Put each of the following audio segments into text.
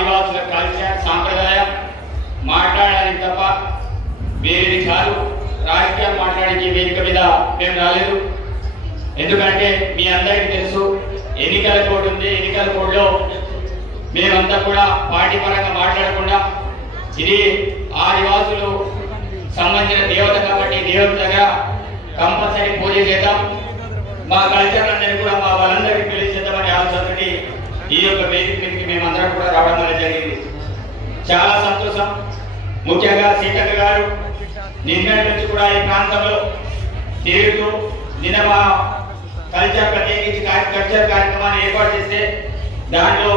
ఆదివాసుల కల్చర్ సాంప్రదాయం మాట్లాడాలి తప్ప వేరేది కాదు. రాజకీయాలు మాట్లాడించే వేదిక మీద మేము రాలేదు. ఎందుకంటే మీ అందరికీ తెలుసు ఎన్నికల కోడ్ ఉంది. ఎన్నికల కోడ్లో మేమంతా కూడా పార్టీ పరంగా మాట్లాడకుండా ఇది ఆదివాసులు సంబంధించిన దేవత కాబట్టి దేవత దగ్గర కంపల్సరీ పూజ చేద్దాం. మా కల్చర్ అందరికీ కూడా మా వాళ్ళందరికీ పెళ్ళి చేద్దామని ఆలోచనతోటి ఈ యొక్క వేదిక మీదకి మేమందరం కూడా రావడం అనేది జరిగింది. చాలా సంతోషం. ముఖ్యంగా సీతక్క గారు నిన్నటి నుంచి కూడా ఈ ప్రాంతంలో తిరుగుతూ నిన్న మా కల్చర్ ప్రత్యేకించి కల్చర్ కార్యక్రమాన్ని ఏర్పాటు చేస్తే దాంట్లో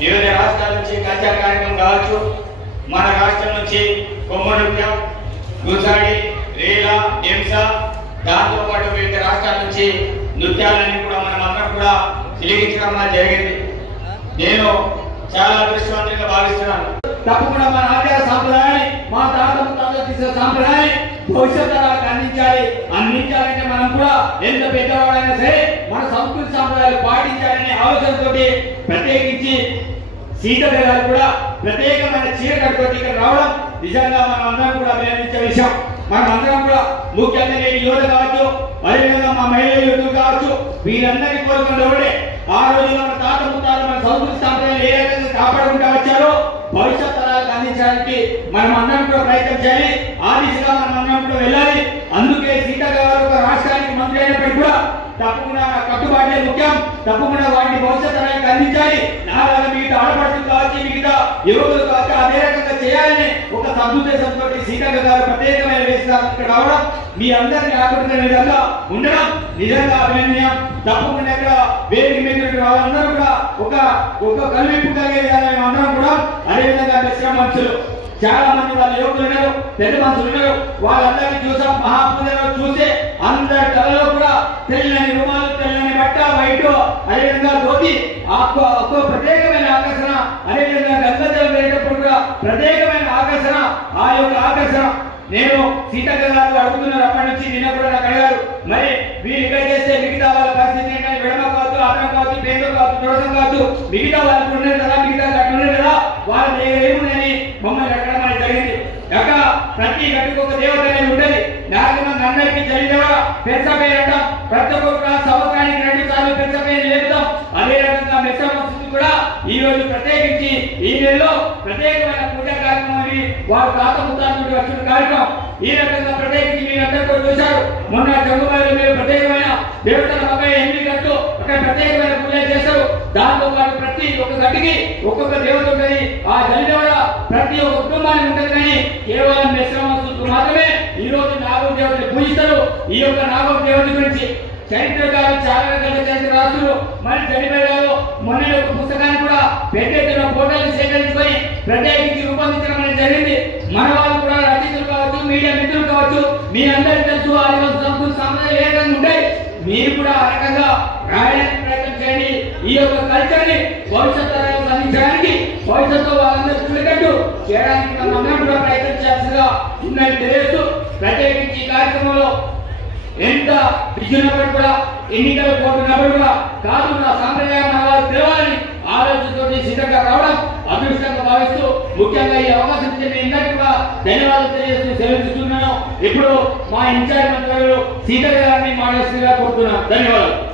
వివిధ రాష్ట్రాల నుంచి కల్చర్ కార్యక్రమం కావచ్చు. మన రాష్ట్రం నుంచి కొమ్మ నృత్యం గుసాడి రేలా డెంసా దాంతో పాటు వివిధ రాష్ట్రాల నుంచి నృత్యాలన్నీ కూడా మనం అందరం కూడా తిరిగించడం అనేది జరిగింది. నేను చాలా అదృష్టవంతంగా భావిస్తున్నాను. తప్పకుండా మన ఆచార సాంప్రదాయాన్ని మా తాత ముత్తాతలు తీసిన సాంప్రదాయాన్ని భవిష్యత్ తరాలకు అందించాలి. అందించాలంటే మనం కూడా ఎంత పెద్దవాడైనా సరే మన సంస్కృతి సాంప్రదాయాలు పాటించాలనే ఆలోచనతో ప్రత్యేకించి సీతక్క గారు కూడా ప్రత్యేకమైన చీర కట్టుకొని ఇక్కడ రావడం నిజంగా మనం అందరం కూడా అభినందించే విషయం. మనం అందరం కూడా ముఖ్యంగా నేను యువత కావచ్చు అదేవిధంగా మా మహిళా యువతులు కావచ్చు వీరందరినీ కోరుకున్న ఒకటే ఆ రోజుల్లో మన తాత ముత్తాలు మన సంస్కృతి సాంప్రదాయాలు ఏ రకంగా కాపాడుకుంటూ వచ్చారో భవిష్యత్ తరాలకు అందించడానికి మనం అందరం కూడా ప్రయత్నం చేయాలి. ఆ దిశగా మనం అందరం కూడా వెళ్ళాలి. అందుకే సీతక్క ఒక రాష్ట్రానికి మంత్రి అయినప్పటికీ కూడా తప్పకుండా కట్టుబాటే ముఖ్యం. తప్పకుండా వాటిని భవిష్యత్ తరానికి అందించాలి. యువకులు కావచ్చు అదే రకంగా చేయాలని ఒక సదుద్దేశంతో సీతక్క గారు ప్రత్యేకమైన వేస్తారు ఇక్కడ రావడం మీ అందరిని ఆకట్టుకునే విధంగా ఉండడం నిజంగా అభినందనీయం. తప్పకుండా ఇక్కడ వేదిక మీద వాళ్ళందరూ కూడా ఒక ఒక కల్వింపు కలిగే విధానం అందరం కూడా అదేవిధంగా మిశ్రమ మనుషులు. చాలా మంది వాళ్ళ యువకులు ఉన్నారు పెద్ద మనుషులు ఉన్నారు. వాళ్ళందరినీ చూసాం మహాపూజలో చూసి అందరి కళలో కూడా తెల్లని రుమాలు తెల్లని బట్ట వైట్ అదేవిధంగా ధోతి ఆ ఒక్క- ఒక్క ప్రత్యేకమైన ఆకర్షణ అదేవిధంగా గంగజలం వెళ్ళేటప్పుడు కూడా ప్రత్యేకమైన ఆకర్షణ ఆ యొక్క ఆకర్షణ నేను సీతక్క గారు అడుగుతున్నారు. అప్పటి నుంచి నిన్న కూడా నాకు అడిగారు మరి వీళ్ళు ఇక్కడ చేస్తే మిగతా వాళ్ళ పరిస్థితి ఏంటంటే విడమ కాదు ఆటం కాదు పేరు కాదు దోషం కాదు మిగతా వాళ్ళకి ఉన్నారు కదా మిగతా గట్టు కదా వాళ్ళు ఏమున్నాయని మమ్మల్ని అడగడం అనేది జరిగింది. యొక్క ప్రతి గట్టుకు ఒక దేవత అనేది ఉండేది నాగమంది అందరికీ జరిగినవా పెద్ద ప్రతి ఒక్క సంవత్సరానికి రెండు సార్లు పెద్ద పేరు లేపుతాం. అదే రకంగా మెచ్చ కూడా ఈ రోజు ప్రత్యేకించి ఈ నెలలో ప్రత్యేకమైన పూజ కార్యక్రమాన్ని వారు తాత ముత్తాతలు వచ్చిన కార్యక్రమం. ఈ రకంగా ప్రత్యేకించి మీరు అందరూ కూడా చూశారు. మొన్న జంగుబాయిలో మీరు ప్రత్యేకమైన దేవతల మగ్గ ఎనిమిది గట్టు ఒక ప్రత్యేకమైన పూజ చేశారు. దాంతో పాటు ప్రతి ఒక్క గట్టికి ఒక్కొక్క దేవత ఉంటుంది. ఆ జలిదేవత ప్రతి ఒక్క కుటుంబానికి ఉంటుంది కానీ కేవలం మిశ్రమస్తులు మాత్రమే. ఈ రోజు నాగవ దేవతని పూజిస్తారు. ఈ యొక్క నాగవ దేవత గురించి చరిత్రకారులు చాలా రకాల చరిత్ర రాసులు. మరి చనిపోయారు మొన్న యొక్క పుస్తకాన్ని కూడా పెద్ద ఎత్తున ఫోటోలు సేకరించుకొని ప్రత్యేకించి రూపొందించడం అనేది జరిగింది. మన వాళ్ళు కూడా రచయితలు కావచ్చు మీడియా మిత్రులు కావచ్చు మీ అందరికి తెలుసు ఆదివాసి సంస్కృతి సాంప్రదాయాలు ఏ రకంగా ఉంటాయి మీరు కూడా ఆ రకంగా రాయడానికి ప్రయత్నం చేయండి. ఈ యొక్క కల్చర్ని భవిష్యత్ తరాలకు అందించడానికి భవిష్యత్తు వాళ్ళందరూ చూడటట్టు చేయడానికి మనందరం కూడా ప్రయత్నం చేయాల్సిందిగా ఉందని తెలియజేస్తూ ప్రత్యేకించి ఈ కార్యక్రమంలో ఎంత విజయనప్పుడు కూడా ఎన్నికలు కోరుతున్నప్పుడు కూడా కాదు నా సాంప్రదాయం నా వాళ్ళు తెలవాలని ఆలోచనతో సిద్ధంగా రావడం భావిస్తూ ముఖ్యంగా ఈ అవకాశం ఇచ్చిన మీ అందరికీ కూడా ధన్యవాదాలు తెలియజేస్తూ సెలవిస్తున్నాను. ఇప్పుడు మా ఇన్ఛార్జ్ మంత్రులు సీతయ్య గారిని మాట్లాడుతున్నా కోరుతున్నాను. ధన్యవాదాలు.